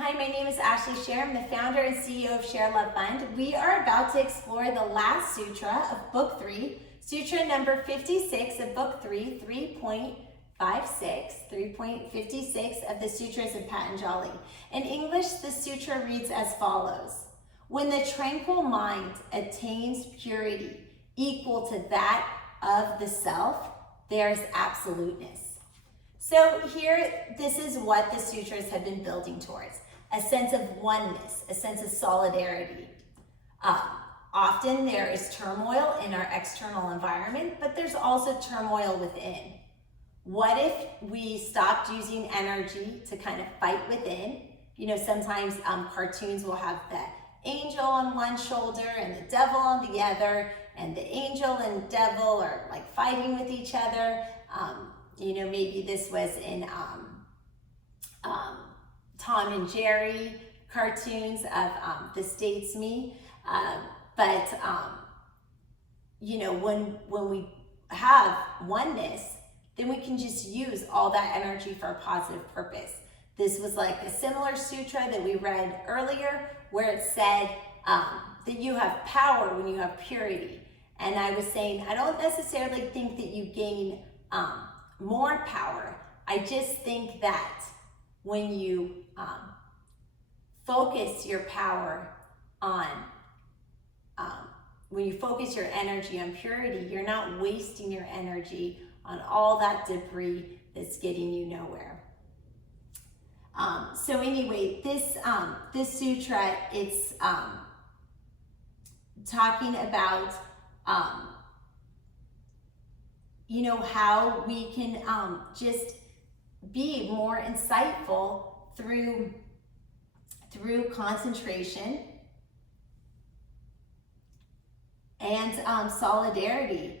Hi, my name is Ashley Scher. I'm the founder and CEO of ShareLove.Fund. We are about to explore the last sutra of Book 3, Sutra number 56 of Book 3, 3.56 of the Sutras of Patanjali. In English, the sutra reads as follows: when the tranquil mind attains purity equal to that of the self, there's absoluteness. So here, this is what the sutras have been building towards: a sense of oneness, a sense of solidarity. Often there is turmoil in our external environment, but there's also turmoil within. What if we stopped using energy to kind of fight within? You know, sometimes cartoons will have the angel on one shoulder and the devil on the other, and the angel and devil are like fighting with each other. You know, maybe this was in Tom and Jerry cartoons of the States Me. You know, when we have oneness, then we can just use all that energy for a positive purpose. This was like a similar sutra that we read earlier, where it said that you have power when you have purity. And I was saying, I don't necessarily think that you gain more power. I just think that when you focus your power on, when you focus your energy on purity, you're not wasting your energy on all that debris that's getting you nowhere. So anyway, this sutra, it's talking about you know, how we can just be more insightful through concentration and solidarity.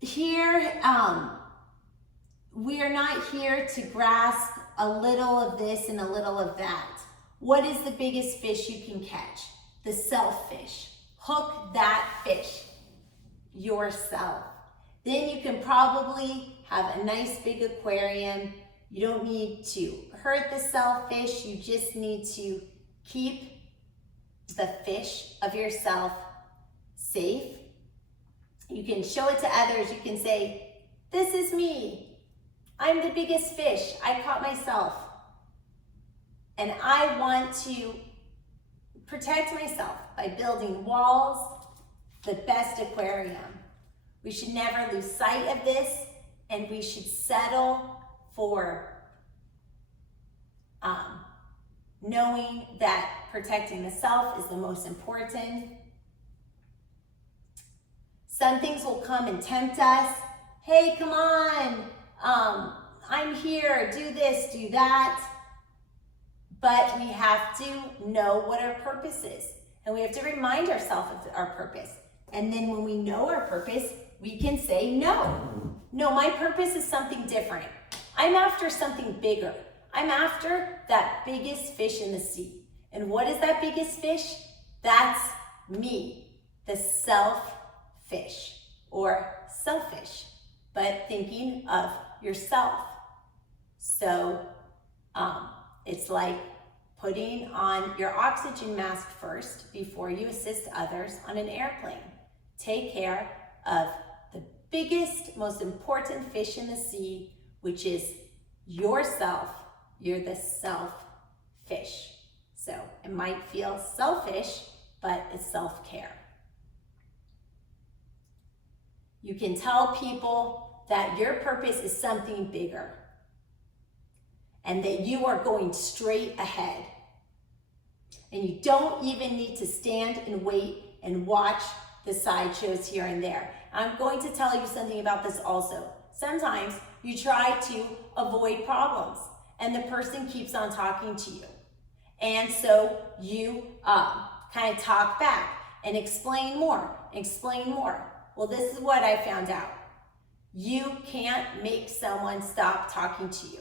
Here, we are not here to grasp a little of this and a little of that. What is the biggest fish you can catch? The self-fish. Hook that fish, yourself. Then you can probably have a nice big aquarium. You don't need to hurt the selfish. You just need to keep the fish of yourself safe. You can show it to others. You can say, this is me. I'm the biggest fish. I caught myself. And I want to protect myself by building walls, the best aquarium. We should never lose sight of this, and we should settle for knowing that protecting the self is the most important. Some things will come and tempt us. Hey, come on, I'm here, do this, do that. But we have to know what our purpose is, and we have to remind ourselves of our purpose. And then when we know our purpose, we can say, no, my purpose is something different. I'm after something bigger. I'm after that biggest fish in the sea. And what is that biggest fish? That's me, the self-fish, or selfish, but thinking of yourself. So it's like putting on your oxygen mask first before you assist others on an airplane. Take care of the biggest, most important fish in the sea, which is yourself. You're the self-fish. So it might feel selfish, but it's self-care. You can tell people that your purpose is something bigger and that you are going straight ahead. And you don't even need to stand and wait and watch the sideshows here and there. I'm going to tell you something about this also. Sometimes you try to avoid problems and the person keeps on talking to you. And so you kind of talk back and explain more. Well, this is what I found out. You can't make someone stop talking to you,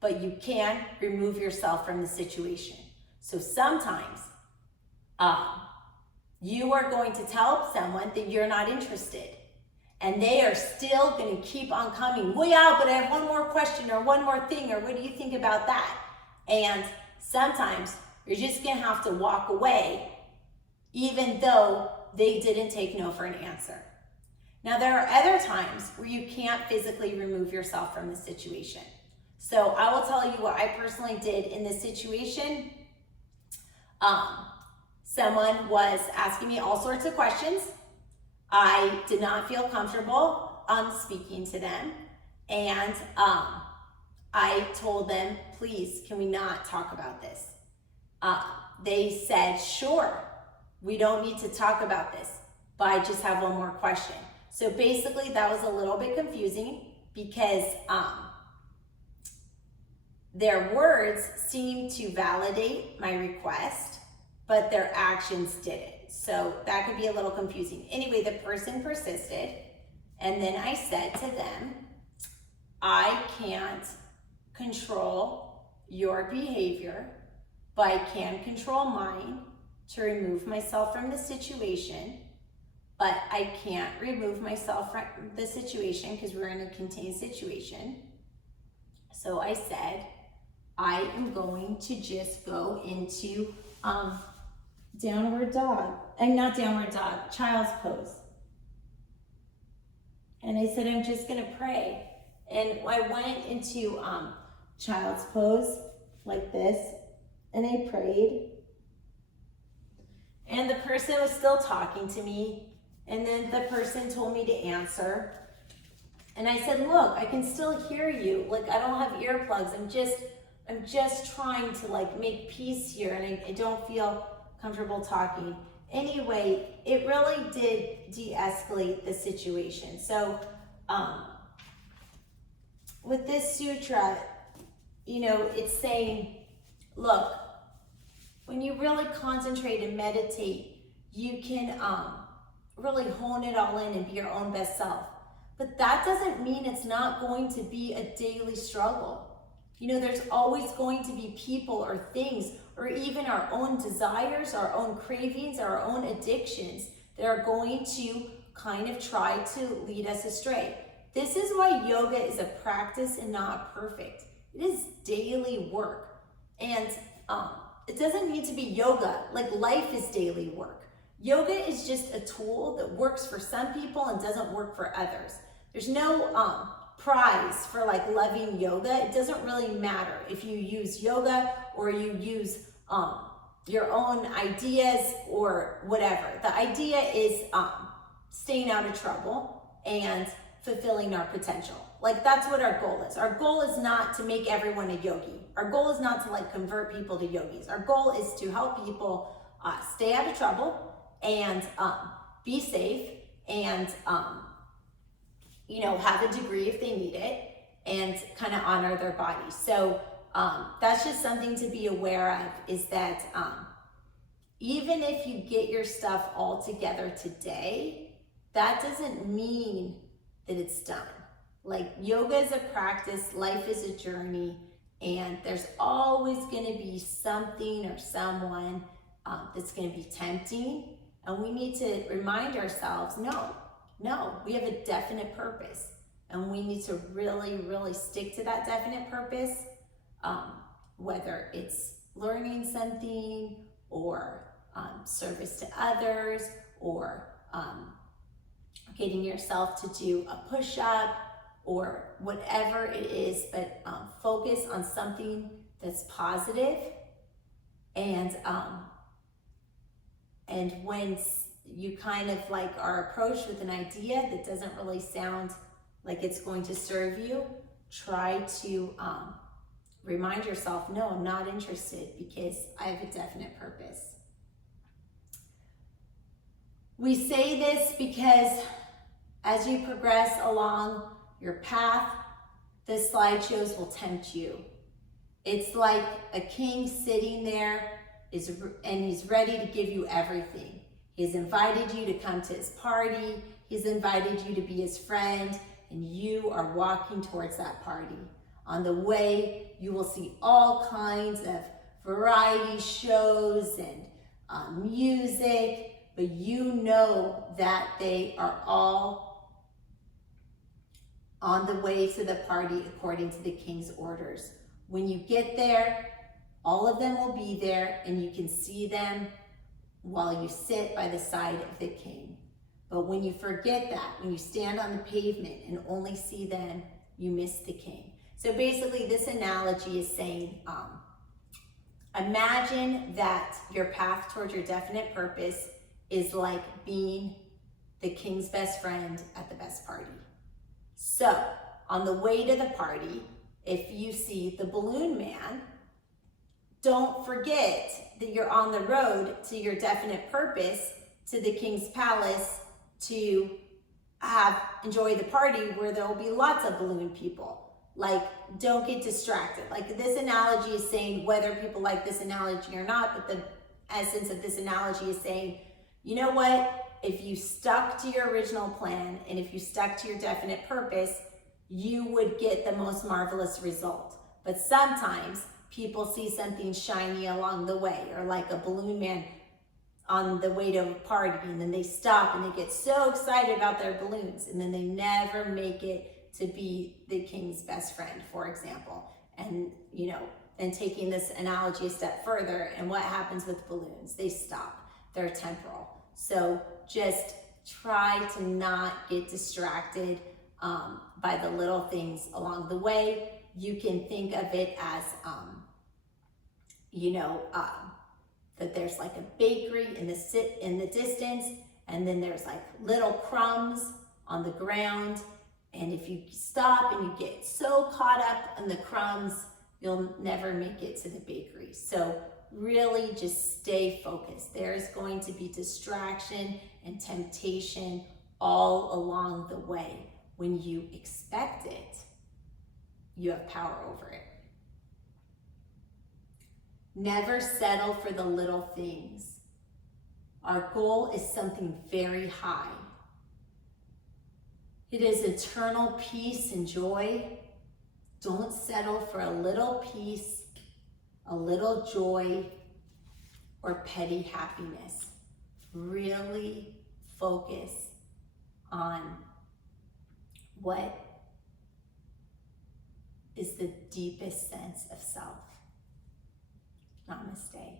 but you can remove yourself from the situation. So sometimes you are going to tell someone that you're not interested, and they are still going to keep on coming. Well, yeah, but I have one more question or one more thing, or what do you think about that? And Sometimes you're just gonna have to walk away even though they didn't take no for an answer. Now, there are other times where you can't physically remove yourself from the situation. So I will tell you what I personally did in this situation. Someone was asking me all sorts of questions. I did not feel comfortable speaking to them. And I told them, please, can we not talk about this? They said, sure, we don't need to talk about this, but I just have one more question. So basically that was a little bit confusing because their words seemed to validate my request, but their actions didn't. So that could be a little confusing. Anyway, the person persisted, and then I said to them, I can't control your behavior, but I can control mine to remove myself from the situation, but I can't remove myself from the situation because we're in a contained situation. So I said, I am going to just go into downward dog, and not downward dog, child's pose. And I said, I'm just gonna pray. And I went into child's pose like this, and I prayed. And the person was still talking to me, and then the person told me to answer. And I said, look, I can still hear you. Like, I don't have earplugs. I'm just trying to like make peace here, and I don't feel comfortable talking. Anyway, it really did de-escalate the situation. So with this sutra, you know, it's saying, look, when you really concentrate and meditate, you can really hone it all in and be your own best self. But that doesn't mean it's not going to be a daily struggle. You know, there's always going to be people or things, or even our own desires, our own cravings, our own addictions that are going to kind of try to lead us astray. This is why yoga is a practice and not perfect. It is daily work. And it doesn't need to be yoga, like life is daily work. Yoga is just a tool that works for some people and doesn't work for others. There's no prize for like loving yoga. It doesn't really matter if you use yoga or you use your own ideas or whatever. The idea is staying out of trouble and fulfilling our potential. Like, that's what our goal is. Our goal is not to make everyone a yogi. Our goal is not to like convert people to yogis. Our goal is to help people stay out of trouble and be safe and you know, have a degree if they need it, and kind of honor their bodies. So that's just something to be aware of, is that even if you get your stuff all together today, that doesn't mean that it's done. Like, yoga is a practice, life is a journey, and there's always gonna be something or someone that's gonna be tempting, and we need to remind ourselves, no, we have a definite purpose, and we need to really, really stick to that definite purpose, whether it's learning something or service to others, or getting yourself to do a push-up or whatever it is, but focus on something that's positive. And when you kind of like are approached with an idea that doesn't really sound like it's going to serve you, try to remind yourself, no, I'm not interested because I have a definite purpose. We say this because as you progress along your path, the slideshows will tempt you. It's like a king sitting there and he's ready to give you everything. He's invited you to come to his party. He's invited you to be his friend, and you are walking towards that party. On the way, you will see all kinds of variety shows and music, but you know that they are all on the way to the party according to the king's orders. When you get there, All of them will be there, and you can see them while you sit by the side of the king. But when you forget that, when you stand on the pavement and only see them, you miss the king. So basically, this analogy is saying, imagine that your path towards your definite purpose is like being the king's best friend at the best party. So on the way to the party, if you see the balloon man, don't forget that you're on the road to your definite purpose, to the king's palace, to enjoy the party where there will be lots of balloon people. Like, don't get distracted. Like, this analogy is saying, whether people like this analogy or not, but the essence of this analogy is saying, you know what? If you stuck to your original plan and if you stuck to your definite purpose, you would get the most marvelous result. But sometimes people see something shiny along the way, or like a balloon man on the way to a party, and then they stop and they get so excited about their balloons, and then they never make it to be the king's best friend, for example. And, you know, and taking this analogy a step further, and what happens with balloons? They stop. They're temporal. So just try to not get distracted by the little things along the way. You can think of it as, that there's like a bakery in the distance, and then there's like little crumbs on the ground. And if you stop and you get so caught up in the crumbs, you'll never make it to the bakery. So really just stay focused. There's going to be distraction and temptation all along the way. When you expect it, you have power over it. Never settle for the little things. Our goal is something very high. It is eternal peace and joy. Don't settle for a little peace, a little joy, or petty happiness. Really focus on what is the deepest sense of self. Namaste.